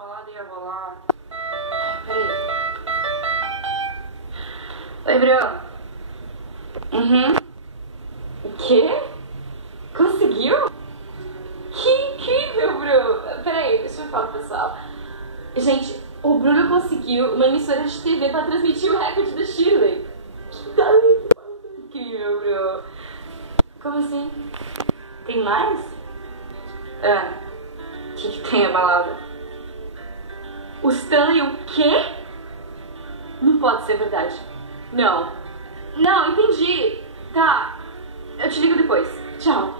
balada ia rolar. Peraí. Oi, Bruno. O quê? Conseguiu? Que incrível, Bruno. Peraí, deixa eu falar pro pessoal. Gente, o Bruno conseguiu uma emissora de TV pra transmitir o recorde do Chile. Que talento incrível, Bruno. Como assim? Tem mais? O que tem a balada? O Stanley o quê? Não pode ser verdade. Não, entendi. Tá, eu te ligo depois. Tchau.